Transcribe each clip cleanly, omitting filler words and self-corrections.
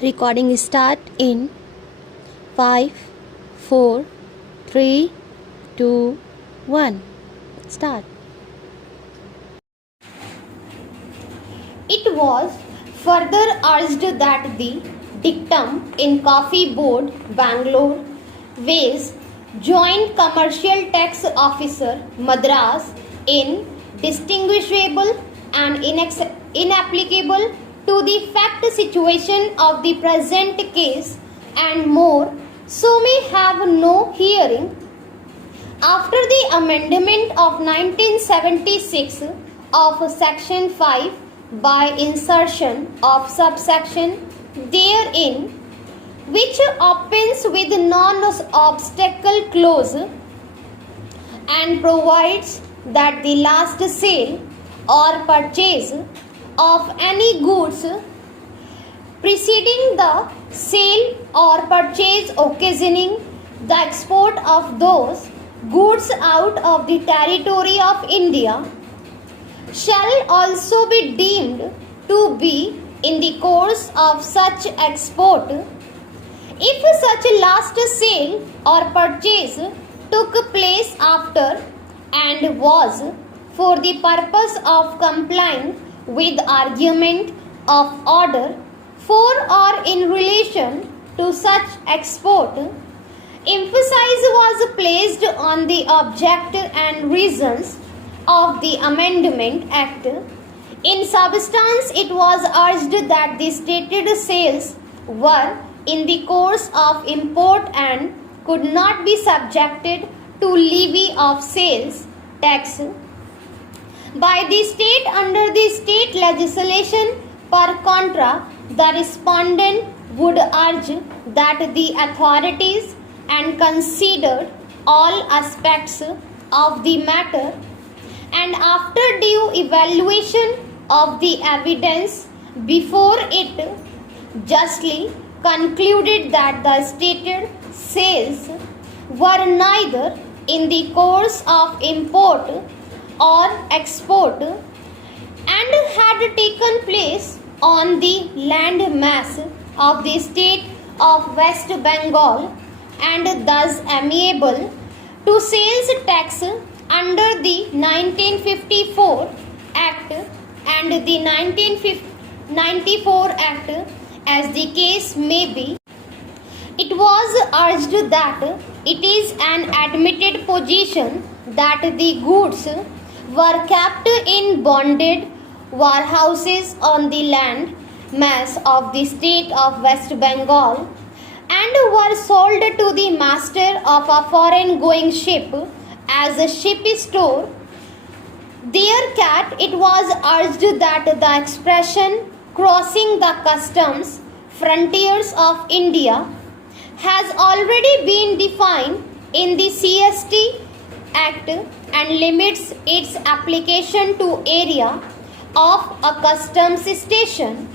Recording start in 5, 4, 3, 2, 1. Start. It was further urged that the dictum in Coffee Board, Bangalore, Ways, Joint Commercial Tax Officer, Madras, in distinguishable and inapplicable to the fact situation of the present case and more, so may have no hearing. After the amendment of 1976 of Section 5 by insertion of subsection therein, which opens with non-obstacle clause and provides that the last sale or purchase of any goods preceding the sale or purchase occasioning the export of those goods out of the territory of India shall also be deemed to be in the course of such export if such a last sale or purchase took place after and was for the purpose of complying with argument of order for or in relation to such export, emphasis was placed on the object and reasons of the Amendment Act. In substance, it was urged that the stated sales were in the course of import and could not be subjected to levy of sales tax by the state under the state legislation. Per contra, the respondent would urge that the authorities and considered all aspects of the matter and after due evaluation of the evidence before it justly concluded that the stated sales were neither in the course of import or export and had taken place on the land mass of the state of West Bengal and thus amiable to sales tax under the 1954 Act and the 1994 Act as the case may be. It was urged that it is an admitted position that the goods were kept in bonded warehouses on the land mass of the state of West Bengal and were sold to the master of a foreign going ship as a ship store. Thereat, it was urged that the expression crossing the customs frontiers of India has already been defined in the CST Act and limits its application to area of a customs station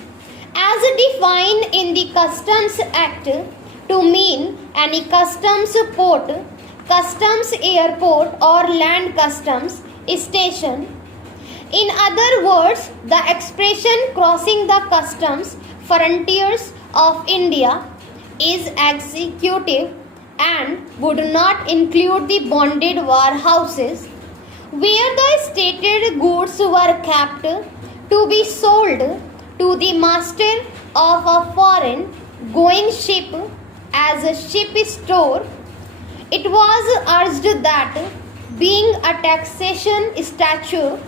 as defined in the Customs Act to mean any customs port, customs airport or land customs station. In other words, the expression crossing the customs frontiers of India is executive and would not include the bonded warehouses where the stated goods were kept to be sold to the master of a foreign going ship as a ship store. It was urged that being a taxation statute,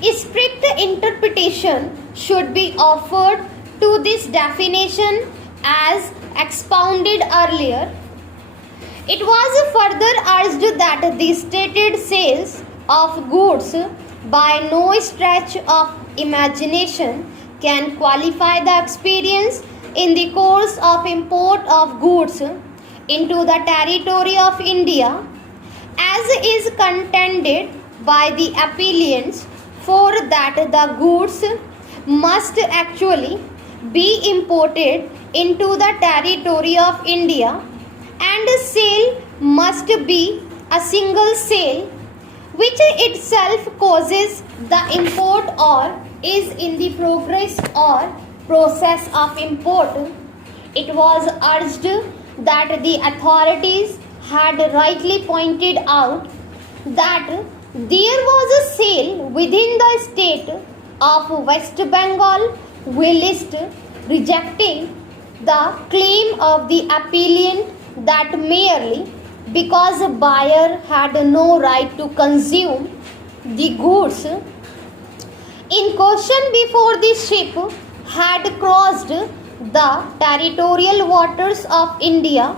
strict interpretation should be offered to this definition as expounded earlier. It was further urged that the stated sales of goods by no stretch of imagination can qualify the experience in the course of import of goods into the territory of India as is contended by the appellants, for that the goods must actually be imported into the territory of India and sale must be a single sale which itself causes the import or is in the progress or process of import, it was urged that the authorities had rightly pointed out that there was a sale within the state of West Bengal, whilst rejecting the claim of the appellant that merely because a buyer had no right to consume the goods in question before the ship had crossed the territorial waters of India,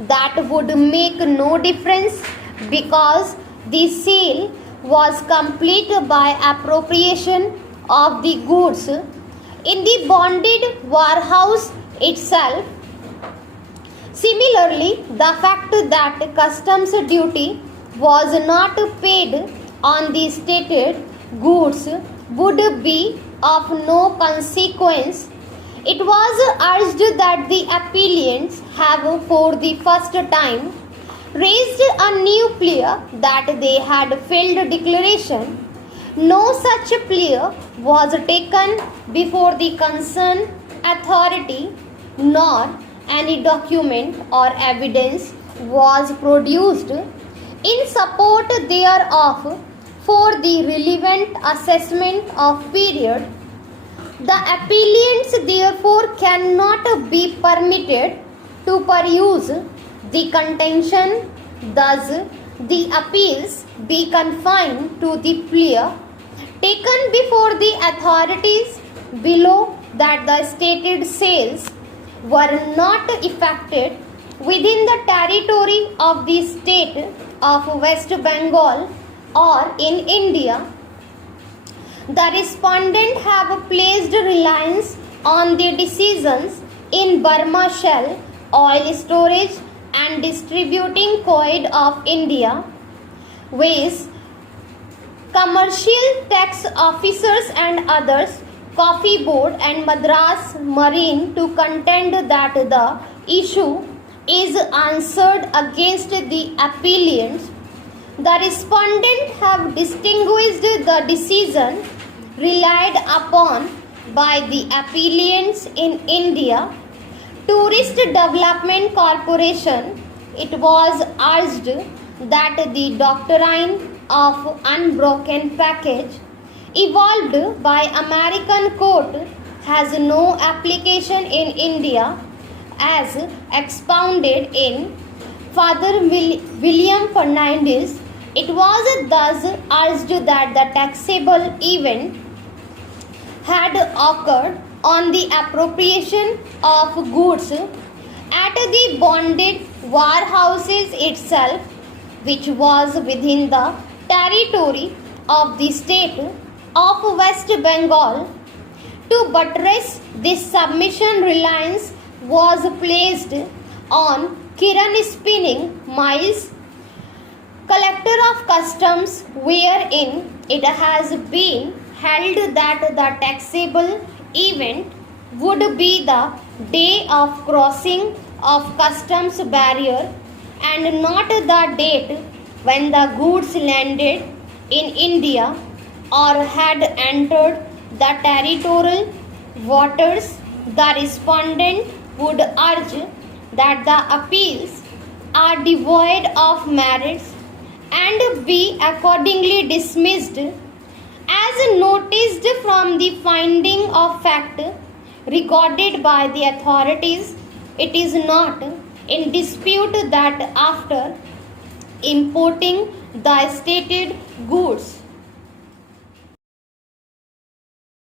that would make no difference because the sale was complete by appropriation of the goods in the bonded warehouse itself. Similarly, the fact that customs duty was not paid on the stated goods would be of no consequence. It was urged that the appellants have for the first time raised a new plea that they had failed declaration. No such plea was taken before the concerned authority, nor any document or evidence was produced in support thereof for the relevant assessment of period. The appellants therefore cannot be permitted to peruse the contention, thus the appeals be confined to the plea taken before the authorities below that the stated sales were not effected within the territory of the state of West Bengal or in India. The respondent have placed reliance on the decisions in Burma Shell Oil Storage and Distributing Code of India, which commercial tax officers and others, Coffee Board and Madras Marine, to contend that the issue is answered against the appellants. The respondent have distinguished the decision relied upon by the appellants in India Tourist Development Corporation. It was urged that the doctrine of unbroken package evolved by American court has no application in India as expounded in Father William Fernandez. It was thus urged that the taxable event had occurred on the appropriation of goods at the bonded warehouses itself, which was within the territory of the state of West Bengal. To buttress this submission, reliance was placed on Kiran Spinning Mills, collector of customs, wherein it has been held that the taxable event would be the day of crossing of customs barrier and not the date when the goods landed in India or had entered the territorial waters. The respondent would urge that the appeals are devoid of merits and be accordingly dismissed. As noticed from the finding of fact recorded by the authorities, it is not in dispute that after importing the stated goods